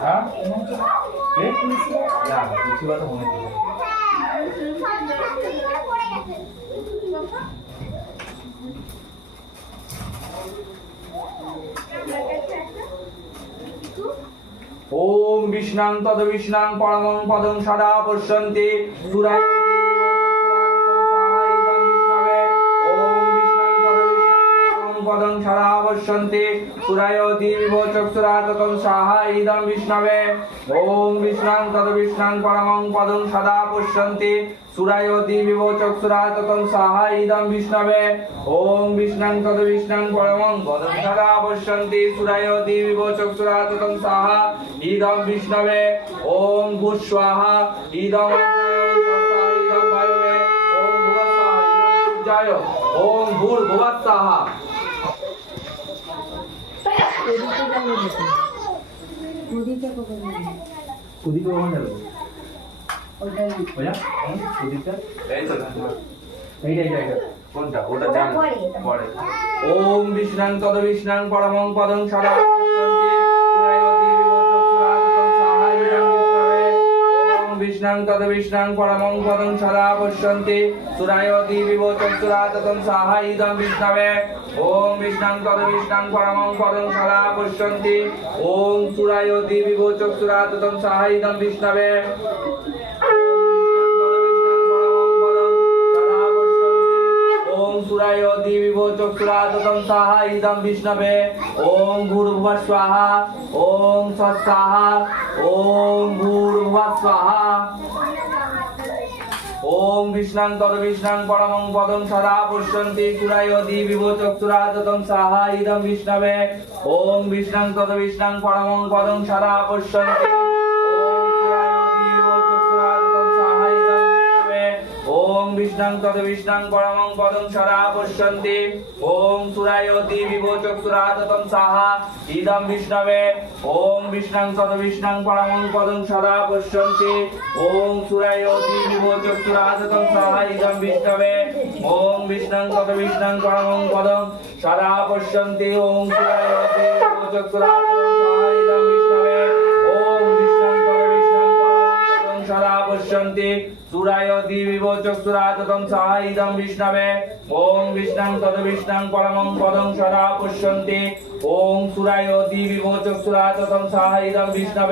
हाँ ये ना तुलसी बात होने चाहिए ओम विष्णां तद विष्णां परमं पदं सदा पश्यन्ति सुराय पदं सदा पश्यन्ति सुरायोति विभोचक्षुराततं साहा इदं विष्णवे ओम विष्णां तद विष्णां परमं पदं सदा पश्यन्ति सुरायोति विभोचक्षुराततं साहा इदं विष्णवे ओम विष्णां तद विष्णां परमं पदं सदा पश्यन्ति सुरायोति विभोचक्षुराततं साहा इदं विष्णवे ओम भूस्वाहा इदं इदं वायवे ओम भुवस्वाहा इदं सूर्याय ओम भूर्भुवस्वाहा उदीपे कখন যাবে ওটা উদিতা এই তো এইটা কোনটা ওটা জান পড়ে ওম বিষ্ণাং তদ বিষ্ণাং পরমং পদং সদা পশ্যন্তি সুরায়তি বিভোচক্ষুরাতং সাহা ইদং বিষ্ণবে ওম বিষ্ণাং তদ বিষ্ণাং পরমং পদং সদা পশ্যন্তি সুরায়তি বিভোচক্ষুরাতং সাহা ইদং বিষ্ণবে ओम विष्णां तद विष्णां परमं पदं सदा पश्यन्ति ओम सुरायोति विभोचक्षुराततं साहा इदं विष्णवे ओम सुरायोति विभोचक्षुराततं साहा इदं विष्णवे ओम भूर्भुवः स्वाहा ओम स्वस्वाहा ओम भूर्भुवः स्वाहा ओम विष्णां तद विष्णां परमं पदं सदा पश्यन्ति सुरायोति विभोचक्षुराततं साहा इदं विष्णवे ओम विष्णां तद विष्णां परमं पदं सदा पश्यन्ति ओम विष्णां तद विष्णां परमं पदं सदा पश्यन्ति ओम सुरायोति विभोचक्षुराततं साहा इदं विष्णवे ओम विष्णां तद विष्णां परमं पदं सदा पश्यन्ति ओम सुरायोति विभोचक्षुराततं साहा इदं विष्णवे ओम विष्णां तद विष्णां परमं पदं सदा पश्यन्ति ओम सुरायोति विभोचक्षुराततं साहा इदं विष्णवे ओम विष्णां तद विष्णां परमं पदं सदा पश्यन्ति सुरायोति विभोचक्षुराततं साहा इदं विष्णवे ओम विष्णां तद विष्णां परमं पदं सदा पश्यन्ति ओम सुरायोति विभोचक्षुराततं साहा इदं विष्णवे।